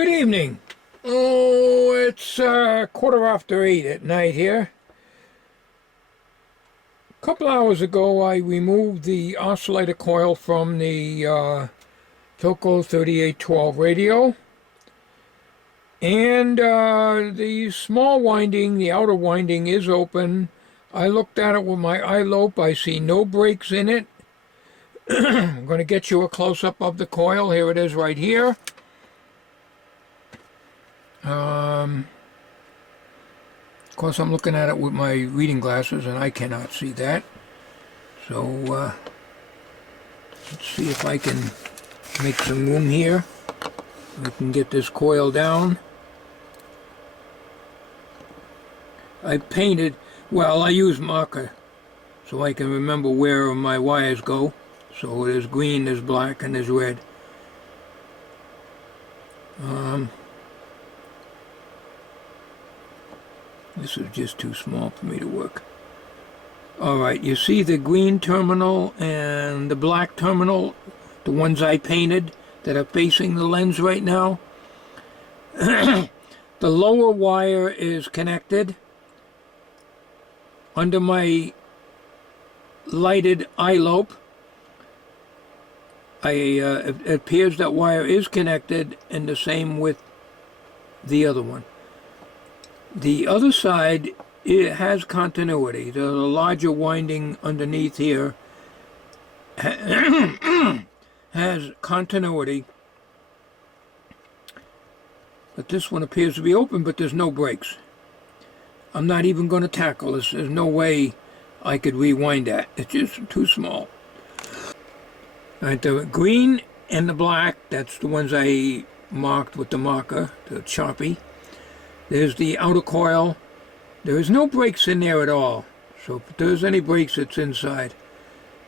Good evening. Oh, it's 8:15 at night here. A couple hours ago, I removed the oscillator coil from the Philco 3812 radio. And the small winding, the outer winding is open. I looked at it with my eye lope. I see no breaks in it. I'm going to get you a close-up of the coil. Here it is right here. Of course, I'm looking at it with my reading glasses, and I cannot see that. So, let's see if I can make some room here. We can get this coil down. I painted, well, I use marker so I can remember where my wires go. So there's green, there's black, and there's red. This is just too small for me to work. Alright, you see the green terminal and the black terminal, the ones I painted that are facing the lens right now? The lower wire is connected. Under my lighted eye lope, it appears that wire is connected, and the same with the other one. The other side, it has continuity. The larger winding underneath here has continuity. But this one appears to be open, but there's no breaks. I'm not even going to tackle this. There's no way I could rewind that. It's just too small. All right, the green and the black, that's the ones I marked with the marker, the Sharpie. There's the outer coil. There is no breaks in there at all. So if there's any breaks, it's inside.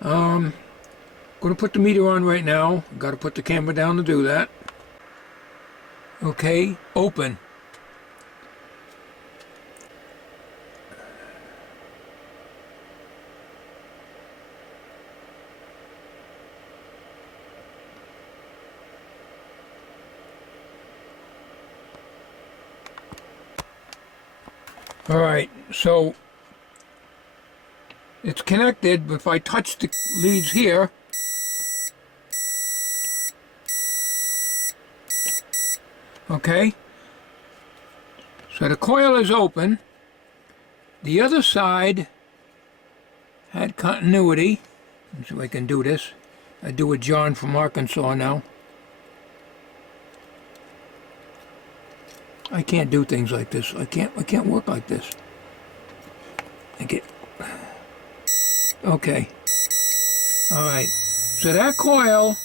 I'm going to put the meter on right now. Got to put the camera down to do that. Okay, open. Alright, so it's connected, but if I touch the leads here, okay, so the coil is open. The other side had continuity. Let's see if I can do this. I do with John from Arkansas now. I can't do things like this. I can't work like this. Okay. All right. So that coil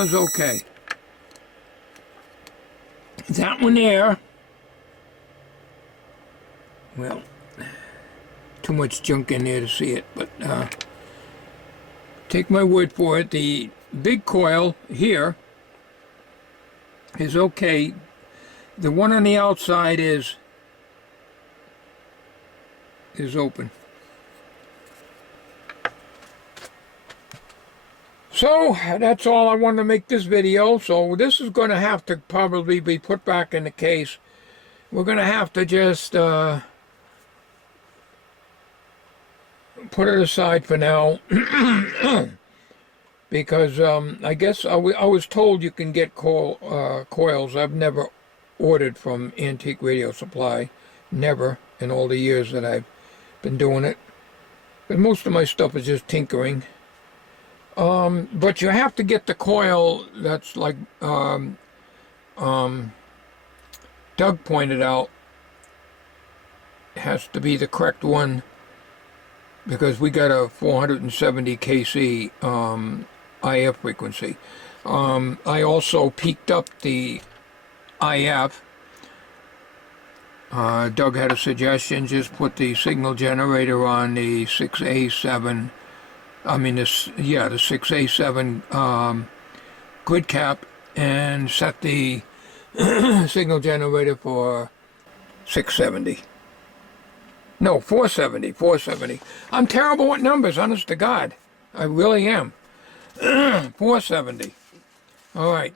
is okay. That one there, well, too much junk in there to see it, but take my word for it. The big coil here is okay. The one on the outside is open. So that's all I wanted to make this video. So this is going to have to probably be put back in the case. We're going to have to just put it aside for now. Because I guess I was told you can get coils. I've never ordered from Antique Radio Supply. Never in all the years that I've been doing it. But most of my stuff is just tinkering. But you have to get the coil that's like Doug pointed out. It has to be the correct one, because we got a 470 kc IF frequency. I also peaked up the IF. Doug had a suggestion, just put the signal generator on the 6A7, the 6A7 grid cap, and set the signal generator for 670. No, 470. I'm terrible with numbers, honest to God. I really am. 470. All right.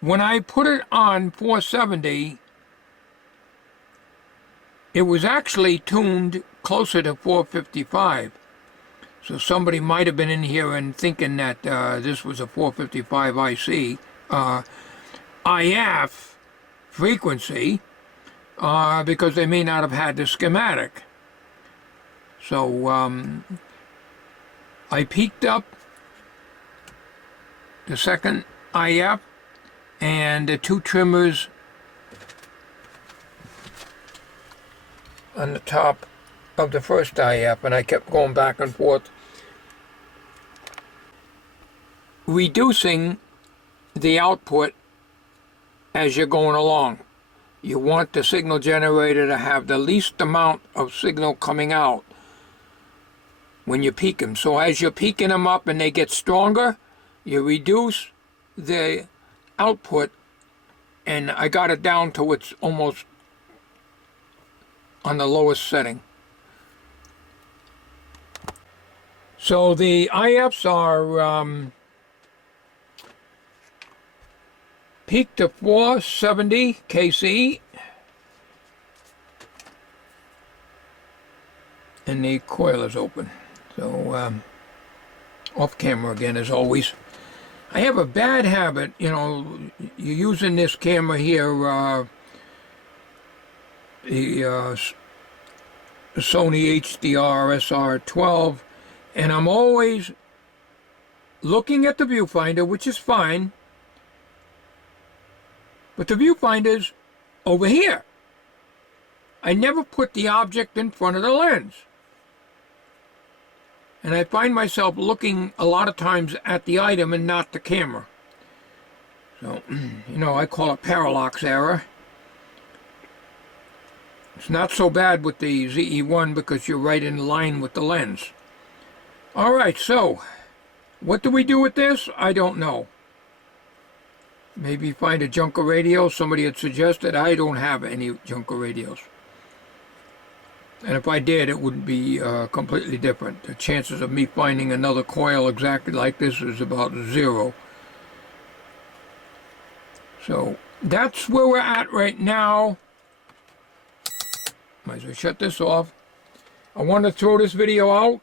When I put it on 470, it was actually tuned closer to 455. So somebody might have been in here and thinking that this was a 455 IC. IF frequency, because they may not have had the schematic. So I peaked up the second IF and the two trimmers on the top of the first IF, and I kept going back and forth, reducing the output as you're going along. You want the signal generator to have the least amount of signal coming out when you peak them. So as you're peaking them up and they get stronger, you reduce the output, and I got it down to it's almost on the lowest setting. So the IFs are peaked to 470 kc, and the coil is open. So off camera again as always. I have a bad habit, you know, you're using this camera here, the Sony HDR SR12, and I'm always looking at the viewfinder, which is fine, but the viewfinder's over here. I never put the object in front of the lens. And I find myself looking a lot of times at the item and not the camera. So, you know, I call it parallax error. It's not so bad with the ZE-1 because you're right in line with the lens. Alright, so, what do we do with this? I don't know. Maybe find a Junker radio. Somebody had suggested. I don't have any Junker radios. And if I did, it would be completely different. The chances of me finding another coil exactly like this is about 0. So that's where we're at right now. Might as well shut this off. I want to throw this video out.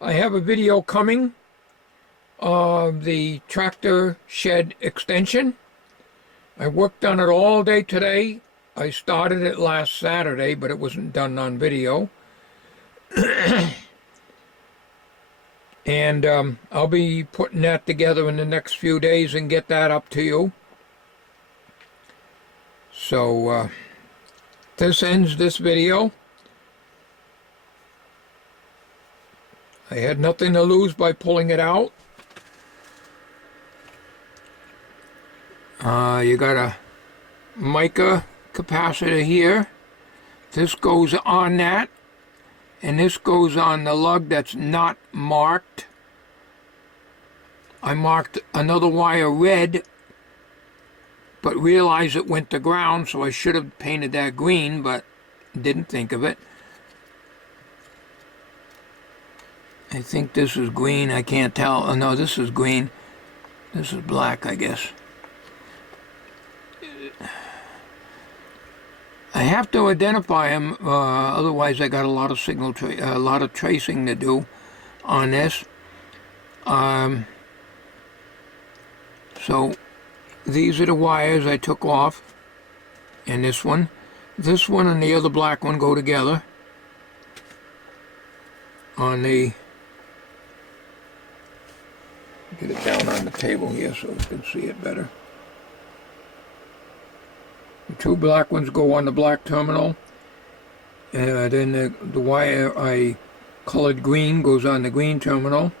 I have a video coming of the tractor shed extension. I worked on it all day today. I started it last Saturday, but it wasn't done on video. And I'll be putting that together in the next few days and get that up to you. So this ends this video. I had nothing to lose by pulling it out. You got a mica capacitor here. This goes on that, and this goes on the lug that's not marked. I marked another wire red, but realized it went to ground, so I should have painted that green, but didn't think of it. I think this is green. I can't tell. Oh, no, this is green. This is black, I guess. I have to identify them, otherwise I got a lot of signal, a lot of tracing to do on this. So these are the wires I took off, and this one and the other black one go together on the, get it down on the table here so you can see it better. The two black ones go on the black terminal, and then the wire I colored green goes on the green terminal,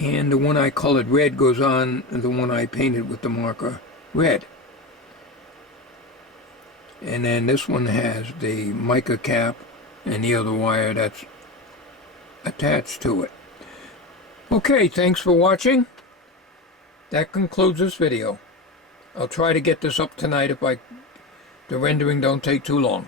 and the one I colored red goes on the one I painted with the marker red. And then this one has the mica cap and the other wire that's attached to it. Okay, thanks for watching. That concludes this video. I'll try to get this up tonight if the rendering don't take too long.